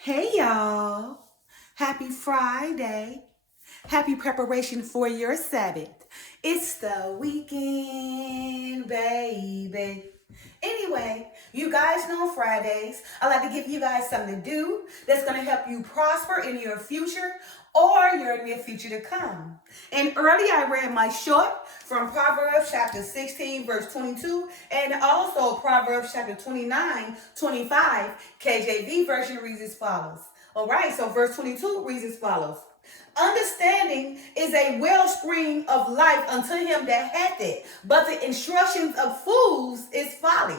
Hey y'all. Happy Friday. Happy preparation for your Sabbath. It's the weekend, baby. Anyway, you guys know Fridays. I like to give you guys something to do that's going to help you prosper in your future or your near future to come. And earlier I read my short from Proverbs chapter 16, verse 22, and also Proverbs chapter 29, 25. KJV version reads as follows. All right, so verse 22 reads as follows. Understanding is a wellspring of life unto him that hath it, but the instructions of fools is folly.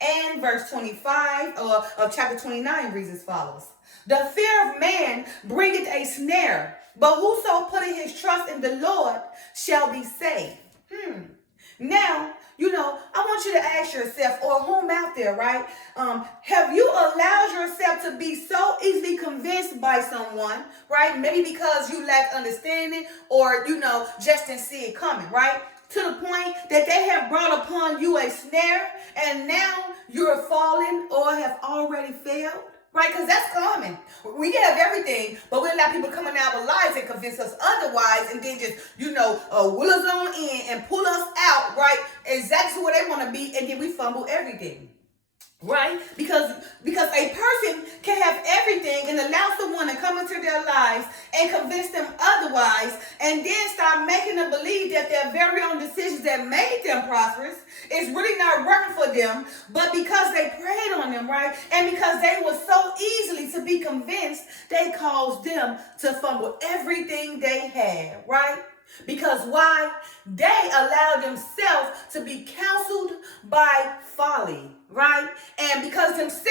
And verse 25 of chapter 29 reads as follows. The fear of man bringeth a snare, but whoso putteth his trust in the Lord shall be saved. Now, I want you to ask yourself, or whom out there, right? Have you allowed yourself to be so easily convinced by someone, right? Maybe because you lack understanding or, just didn't see it coming, right? To the point that they have brought upon you a snare and now you're falling or have already failed. Right, because that's common. We have everything, but we allow people come in our lives and convince us otherwise, and then just, will us on in and pull us out, right? Exactly where they want to be, and then we fumble everything. Right? Because a person can have everything and allow someone to come into their lives and convince them otherwise, and then start making them believe that their very own decisions that made them prosperous is really not working for them, but because they preyed on them, right? And because they were so easily to be convinced, they caused them to fumble everything they had, right? Because why? They allowed themselves to be counseled by folly, right? And because themselves,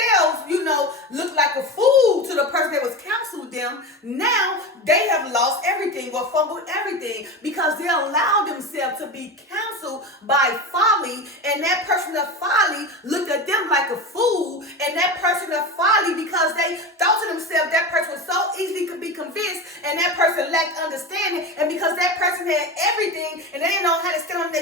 look like a fool to the person that was counseled them, now they have lost everything or fumbled everything because they allowed themselves to be counseled by folly, and that person of folly looked at them like a fool, and that person of folly, because they thought to themselves that person was so easily could be convinced, and that person lacked understanding, and because that person had everything and they didn't know how to stand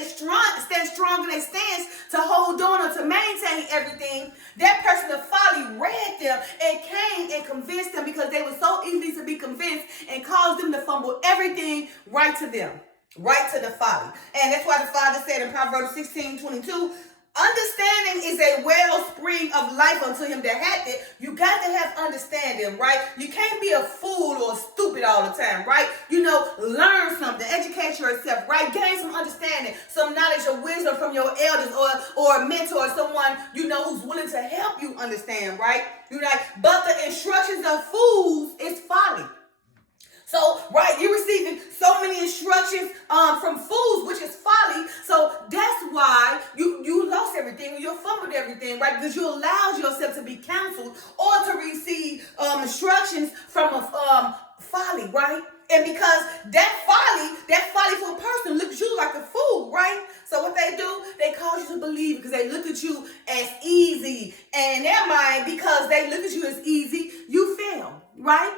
strong in their stance to hold on or to maintain everything, that person of folly read them and came and convinced them because they were so easy to be convinced and caused them to fumble everything right to them, right to the folly. And that's why the Father said in Proverbs 16:22, understanding is a wellspring of life unto him that hath it. You got to have understanding, right? You can't be a fool or stupid all the time, right? Learn something, educate yourself, right? Gain some understanding, some knowledge or wisdom from your elders or a mentor, someone, who's willing to help you understand, right? But the instructions of fools is folly. So, right, you're receiving so many instructions from fools, which is folly. So that's why you lost everything, you fumbled everything, right? Because you allowed yourself to be counseled or to receive instructions from a folly, right? And because that folly for a person looks at you like a fool, right? So what they do, they cause you to believe because they look at you as easy. And in their mind, because they look at you as easy, you fail, right?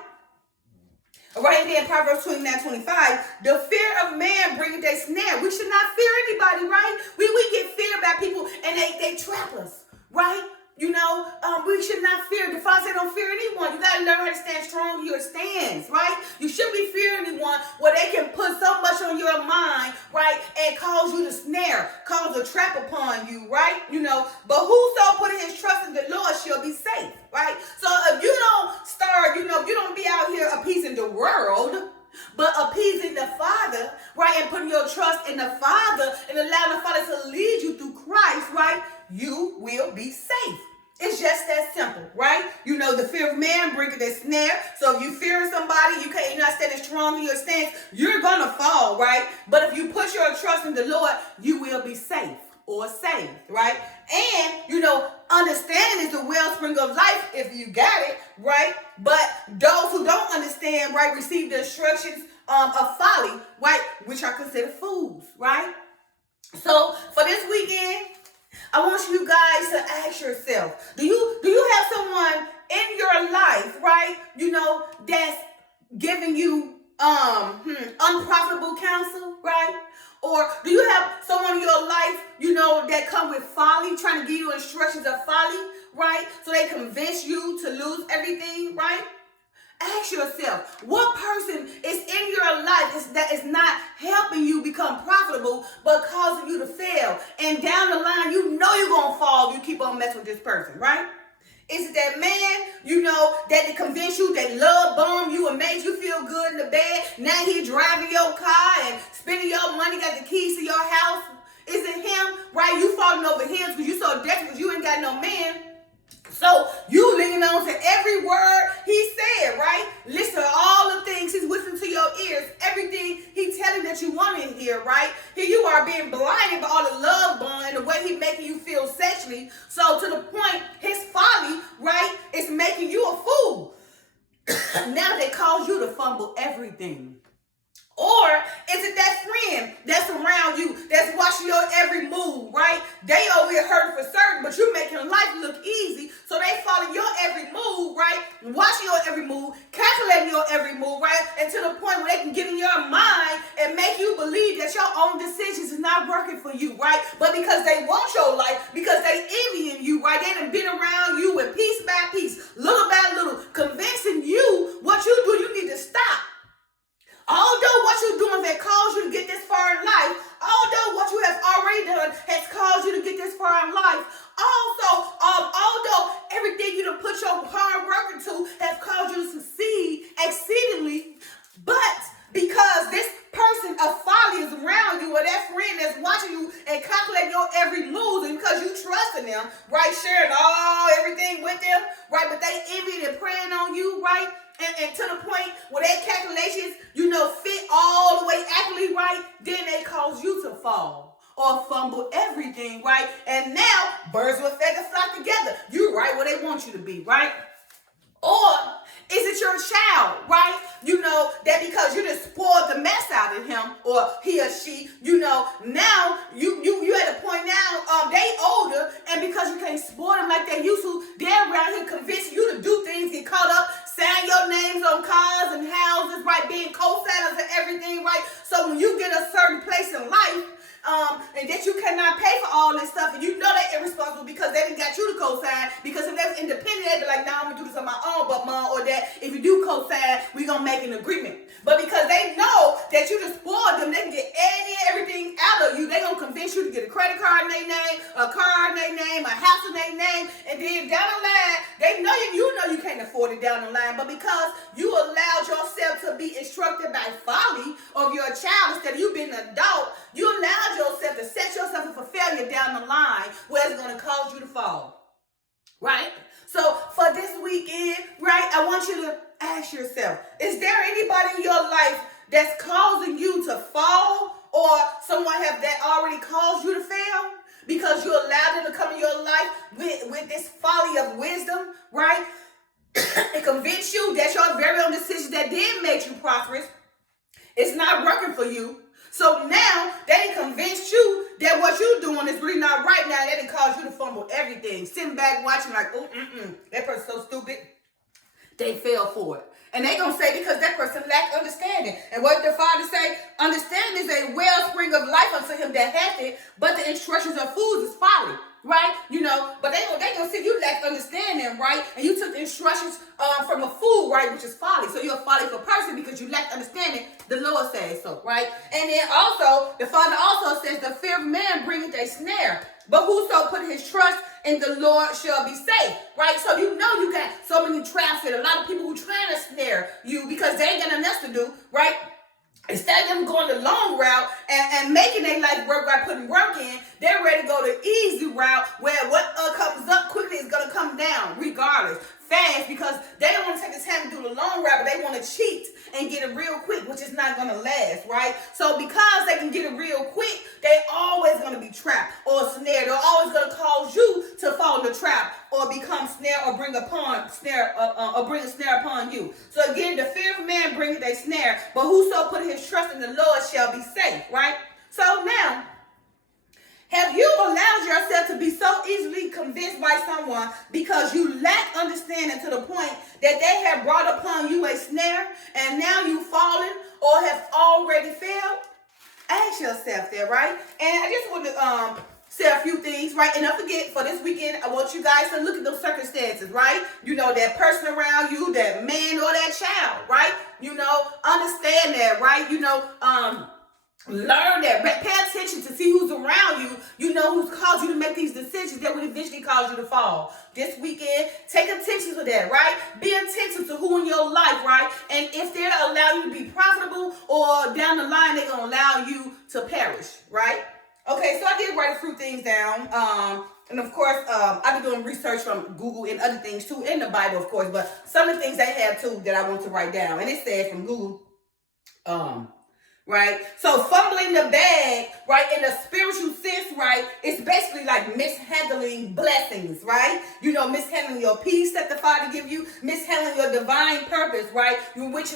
Right there in Proverbs 29:25, the fear of man bringeth a snare. We should not fear anybody, right? We get fear about people and they trap us, right? We should not fear. The Father said don't fear anyone. You got to learn how to stand strong in your stands, right? You shouldn't be fearing anyone where they can put so much on your mind, right? And cause you to snare, cause a trap upon you, right? But whoso put his trust in the Lord shall be safe, right? So if you don't start, you don't be out here appeasing the world, but appeasing the Father, right? And putting your trust in the Father and allowing the Father to lead you through Christ, right? You will be safe. It's just that simple, right? The fear of man bringeth a snare. So if you fearing somebody, you're not standing strong in your stance, you're going to fall, right? But if you put your trust in the Lord, you will be safe or saved, right? And, understanding is the wellspring of life if you got it, right? But those who don't understand, right, receive the instructions of folly, right, which are considered fools, right? So for this weekend, I want you guys to ask yourself, do you have someone in your life, right, that's giving you unprofitable counsel, right? Or do you have someone in your life, that come with folly, trying to give you instructions of folly, right? So they convince you to lose everything, right? Ask yourself, what person is in your life that is not helping you become profitable, but causing you to fail? And down the line, you're going to fall if you keep on messing with this person, right? Is it that man, that they convince you, that love bombed you and made you feel good in the bed? Now he driving your car and spending your money, got the keys to your house. Is it him, right? You falling over him because you so desperate because you ain't got no man. So you leaning on to every word he said, right? Listen to all the things he's whispering to your ears. Everything he telling that you want to hear, right? Here you are being blinded by all the love bomb and the way he making you feel sexually. So to the point, his folly, right, is making you a fool. Now they cause you to fumble everything. Or is it that friend that's around you that's watching your every move, right? They over here hurting for certain, but you're making life look easy. So they follow your every move, right? Watching your every move, calculating your every move, right? And to the point where they can get in your mind and make you believe that your own decisions is not working for you, right? But because they want your life, because they envying you, right? They done been around you and piece by piece, little by little, convincing you what you do, you need to stop. Although what you're doing that caused you to get this far in life, although what you have already done has caused you to get this far in life, also, although everything you done put your hard work into has caused you to succeed exceedingly, but because this person of folly is around you, or that friend that's watching you and calculating your every move, and because you trust in them, right, sharing everything with them, right, but they envying and praying on you, right, and to the point where their calculations, fit all the way accurately right, then they cause you to fall or fumble everything, right? And now, birds with feathers flock together. You're right where they want you to be, right? Or is it your child, right? That because you just spoiled the mess out of him or he or she, now you at a point now, they older, and because you can't spoil them like they used to, they're around here convincing you to do things, get caught up, sign your names on cars and houses, right? Being co-signers and everything, right? So when you get a certain place in life, and that you cannot pay for all this stuff, and they're irresponsible because they didn't got you to co-sign, because if they're independent, they'd be like, nah, I'm gonna do this on my own, but mom, or that if you do co-sign, we're gonna make an agreement. But because they know that you just spoiled them, they can get everything out of you. They gonna convince you to get a credit card in their name, a car in their name, a house in their name, and then down the line, they know you can't afford it down the line, but because you allowed yourself to be instructed by folly of your child instead of you being an adult, you allowed yourself to set yourself up for failure down the line where it's going to cause you to fall, right? So for this weekend, right, I want you to ask yourself, is there anybody in your life that's causing you to fall, or someone that already caused you to fail because you allowed them to come in your life with this folly of wisdom, right? And convince you that your very own decision that did make you prosperous is not working for you. So now they convinced you that what you're doing is really not right now. That didn't cause you to fumble everything. Sitting back watching like, that person's so stupid. They fell for it. And they going to say because that person lacked understanding. And what the Father say? Understanding is a wellspring of life unto him that hath it, but the instructions of fools is folly. Right? But they gonna say you lack understanding, right? And you took the instructions from a fool, right? Which is folly. So you're a folly for person because you lack understanding. The Lord says so, right? And then also, the Father also says the fear of man bringeth a snare. But whoso put his trust in the Lord shall be safe, right? So you got so many traps and a lot of people who trying to snare you because they ain't got nothing else to do, right? Instead of them going the long route and making their life work by putting work in, they're ready to go the easy route where what comes up quickly is going to come down regardless, fast, because they don't want to take the time to do the long route, but they want to cheat and get it real quick, which is not going to last, right? So because they can get it real quick, they're always going to be trapped or snared. They're always going to cause you to fall in the trap or become snare or bring a snare upon you. So again, the fear of man bringeth a snare, but whoso put his trust in the Lord shall be safe, right? So now, have you allowed yourself to be so easily convinced by someone because you lack understanding to the point that they have brought upon you a snare and now you've fallen or have already failed? Ask ask yourself there, right? And I just want to say a few things, right? And don't forget, for this weekend, I want you guys to look at those circumstances, right? You know, that person around you, that man or that child, right? You know, understand that, right? You know, learn that. Pay attention to see who's around you. You know who's caused you to make these decisions that would eventually cause you to fall. This weekend, take attention to that, right? Be attentive to who in your life, right? And if they're to allow you to be profitable, or down the line they're gonna allow you to perish, right? Okay, so I did write a few things down. And of course, I've been doing research from Google and other things too, in the Bible, of course, but some of the things they have too that I want to write down. And it said from Google, right? So fumbling the bag, right, in a spiritual sense, right, it's basically like mishandling blessings, right? You know, mishandling your peace that the Father give you, mishandling your divine purpose, right? Which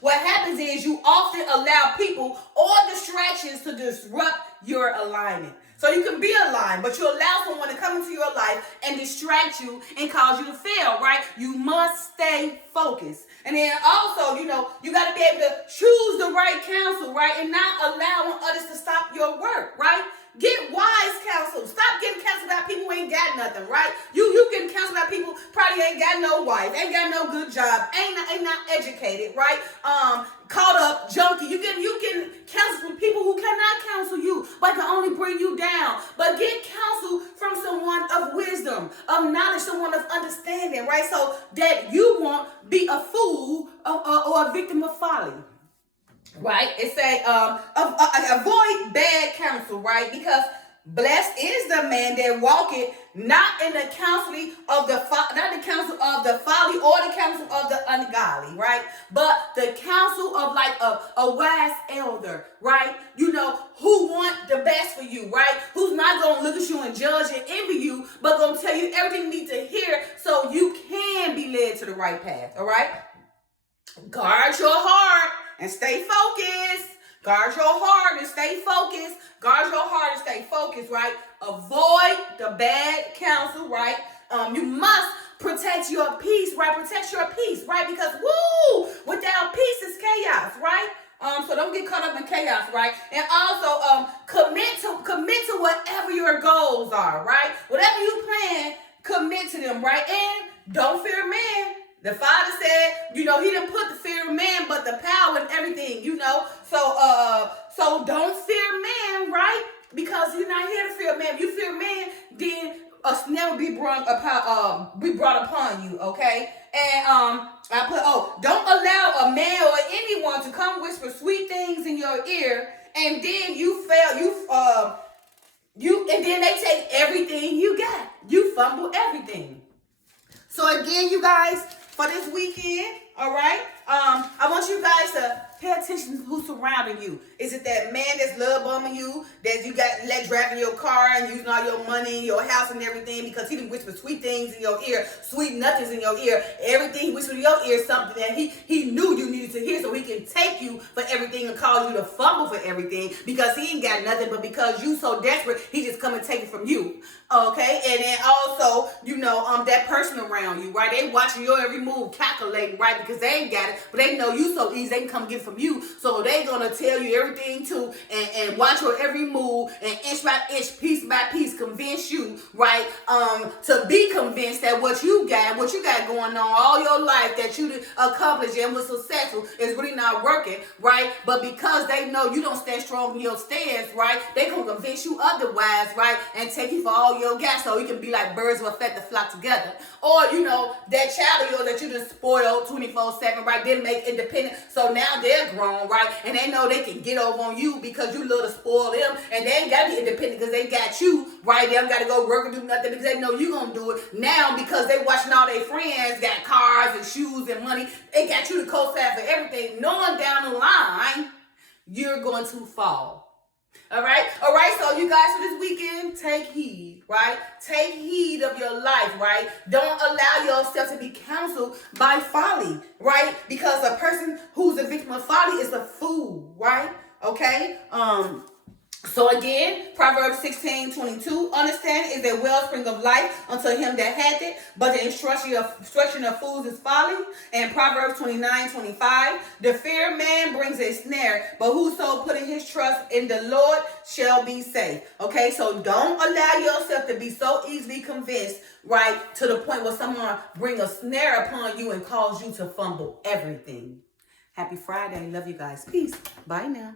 what happens is you often allow people or distractions to disrupt your alignment. So you can be aligned, but you allow someone to come into your life and distract you and cause you to fail, right? You must stay focused. And then also, you know, you got to be able to choose the right counsel, right? And not allowing others to stop your work, right? Get wise counsel. Stop getting counsel about people who ain't got nothing, right? You getting counsel about people probably ain't got no wife, ain't got no good job, ain't not educated, right? Caught up, junkie. You getting counsel from people who cannot counsel you, but can only bring you down. But get counsel from someone of wisdom, of knowledge, someone of understanding, right? So that you won't be a fool or a victim of folly. Right? It say avoid bad counsel, right? Because blessed is the man that walketh not in the counsel of the folly or the counsel of the ungodly, right? But the counsel of like a wise elder, right? You know, who want the best for you, right? Who's not gonna look at you and judge and envy you, but gonna tell you everything you need to hear so you can be led to the right path, all right? Guard your heart and stay focused. Guard your heart and stay focused. Guard your heart and stay focused, right? Avoid the bad counsel, right? You must protect your peace, right? Protect your peace, right? Because, without peace is chaos, right? So don't get caught up in chaos, right? And also, commit to whatever your goals are, right? Whatever you plan, commit to them, right? And don't fear man. The Father said, you know, he didn't put the fear of man, but the power and everything, you know. So don't fear man, right? Because you're not here to fear man. If you fear man, then a snare will be brought upon you, okay? And I put, don't allow a man or anyone to come whisper sweet things in your ear, and then and then they take everything you got. You fumble everything. So again, you guys, for this weekend, all right, I want you guys to pay attention to who's surrounding you. Is it that man that's love bombing you, that you got let driving your car and using all your money, your house and everything, because he didn't whisper sweet things in your ear, sweet nothings in your ear. Everything he whispered in your ear is something that he knew you needed to hear, so he can take you for everything and cause you to fumble for everything, because he ain't got nothing, but because you so desperate, he just come and take it from you. Okay, and then also, you know, that person around you, right? They watching your every move, calculating, right? Because they ain't got it, but they know you so easy, they can come get it from you. So they gonna tell you everything too, and watch your every move, and inch by inch, piece by piece, convince you, right? To be convinced that what you got going on all your life, that you accomplished and was successful, is really not working, right? But because they know you don't stand strong in your stance, right? They gonna convince you otherwise, right? And take you for all your gas, so you can be like birds of a feather flock together. Or, you know, that child of yours that you just spoiled 24/7, right? Didn't make independent, so now they're grown, right? And they know they can get over on you because you little spoil them, and they ain't got to be independent because they got you, right? They don't got to go work and do nothing because they know you gonna do it. Now, because they watching all their friends got cars and shoes and money, they got you to co-sign for everything, knowing down the line you're going to fall. All right, so you guys, for this weekend, take heed, right? Take heed of your life, right? Don't allow yourself to be counseled by folly, right? Because a person who's a victim of folly is a fool, right? Okay, So again, Proverbs 16:22, understand is a wellspring of life unto him that hath it, but the instruction of fools is folly. And Proverbs 29:25, the fear of man brings a snare, but whoso putteth his trust in the Lord shall be safe. Okay, so don't allow yourself to be so easily convinced, right, to the point where someone bring a snare upon you and cause you to fumble everything. Happy Friday. Love you guys. Peace. Bye now.